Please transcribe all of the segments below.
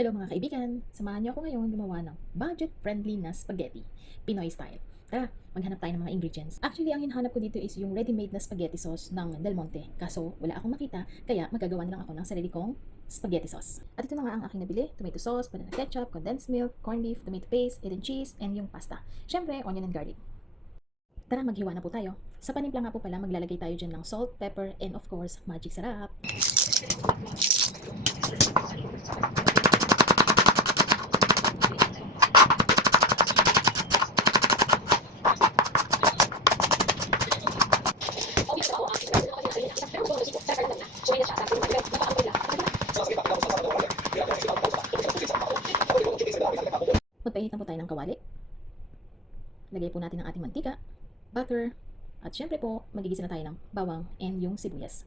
Hello mga kaibigan! Samahan niyo ako ngayon gumawa ng budget-friendly na spaghetti, Pinoy style. Tara, maghanap tayo ng mga ingredients. Actually, ang hinahanap ko dito is yung ready-made na spaghetti sauce ng Del Monte. Kaso, wala akong makita, kaya magagawa na lang ako ng sarili kong spaghetti sauce. At ito na nga ang aking nabili: tomato sauce, banana ketchup, condensed milk, corned beef, tomato paste, and cheese, and yung pasta. Syempre, onion and garlic. Tara, maghiwa na po tayo. Sa panimpla nga po pala, maglalagay tayo dyan ng salt, pepper, and of course, magic sarap. Magpainit na po tayo ng kawali. Lagay po natin ang ating mantika, butter, at syempre po, magigisa na tayo ng bawang and yung sibuyas.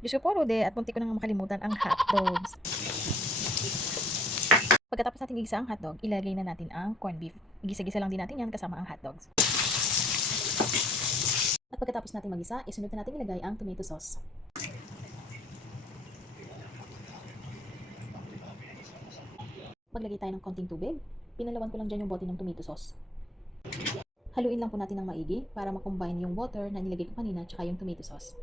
Diyos ko po, Rode, at munti ko nang makalimutan ang hotdogs. Pagkatapos natin igisa ang hotdog, ilagay na natin ang corned beef. Igisa-gisa lang din natin yan kasama ang hotdogs. At pagkatapos natin magisa, isunod na natin ilagay ang tomato sauce. Maglagay tayo ng konting tubig. Pinalawan ko lang dyan yung bote ng tomato sauce. Haluin lang po natin ng maigi para makombine yung water na nilagay ko kanina tsaka yung tomato sauce.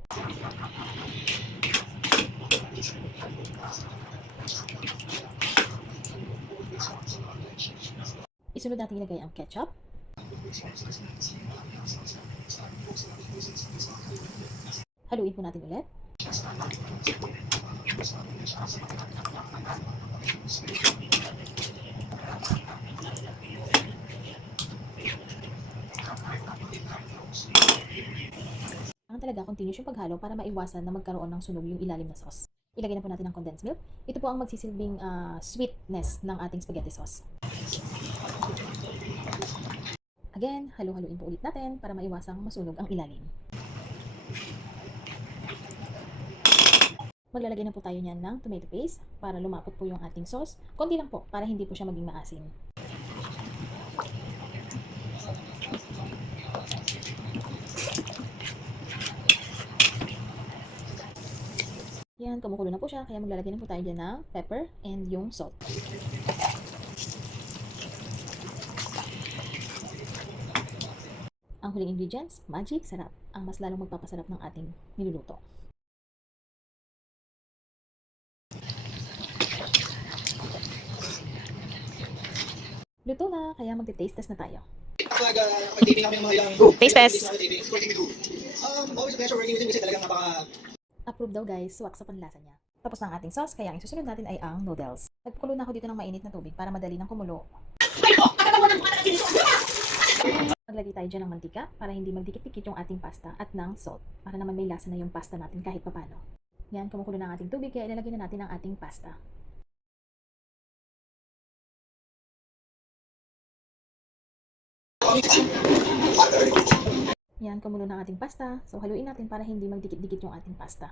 Isunod natin ilagay ang ketchup. Haluin po natin ulit. Ang talaga continuous yung paghalo para maiwasan na magkaroon ng sunog yung ilalim na sauce. Ilagay na po natin ang condensed milk. Ito po ang magsisilbing sweetness ng ating spaghetti sauce. Again, halo-haluin po ulit natin para maiwasang masunog ang ilalim. Maglalagay na po tayo niyan ng tomato paste para lumapot po yung ating sauce. Konti lang po para hindi po siya maging maasim. Yan, kumukulo na po siya, kaya maglalagay na po tayo dyan ng pepper and yung salt. Ang huling ingredients, magic sarap, ang mas lalong magpapasarap ng ating niluluto. Luto na, kaya magte-taste test na tayo. Taste test! Always a pleasure working with him kasi talagang Approve daw guys, swak sa panlasa niya. Tapos na ang ating sauce, kaya ang isusunod natin ay ang noodles. Nagpakulo na ako dito ng mainit na tubig para madali ng kumulo. Maglagay tayo dyan ng mantika para hindi magdikit-dikit yung ating pasta at ng salt para naman may lasa na yung pasta natin kahit papano. Yan, kumukulo na ang ating tubig kaya ilalagay na natin ang ating pasta. Yan, kumulo na ang ating pasta. So, haluin natin para hindi magdikit-dikit yung ating pasta.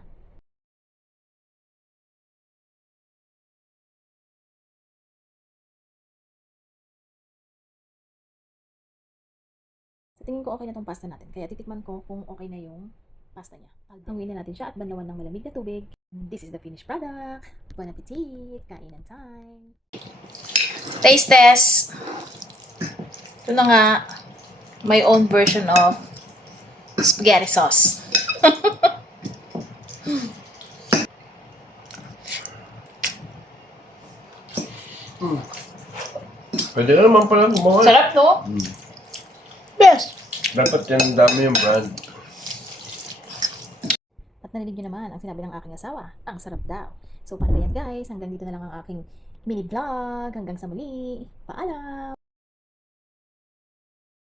Sa tingin ko okay na tong pasta natin. Kaya titikman ko kung okay na yung pasta niya. Hanguin na natin siya at banlawan ng malamig na tubig. This is the finished product. Bon appetit! Kainan time! Taste test. Ito na nga, my own version of spaghetti sauce. Pwede ka naman pala gumawa. Sarap, no? Best. Dapat yan ang dami yung brand. At narinig nyo naman ang sinabi ng aking asawa. Ang sarap daw. So, paano ba yan guys? Hanggang dito na lang ang aking mini vlog. Hanggang sa muli. Paalam!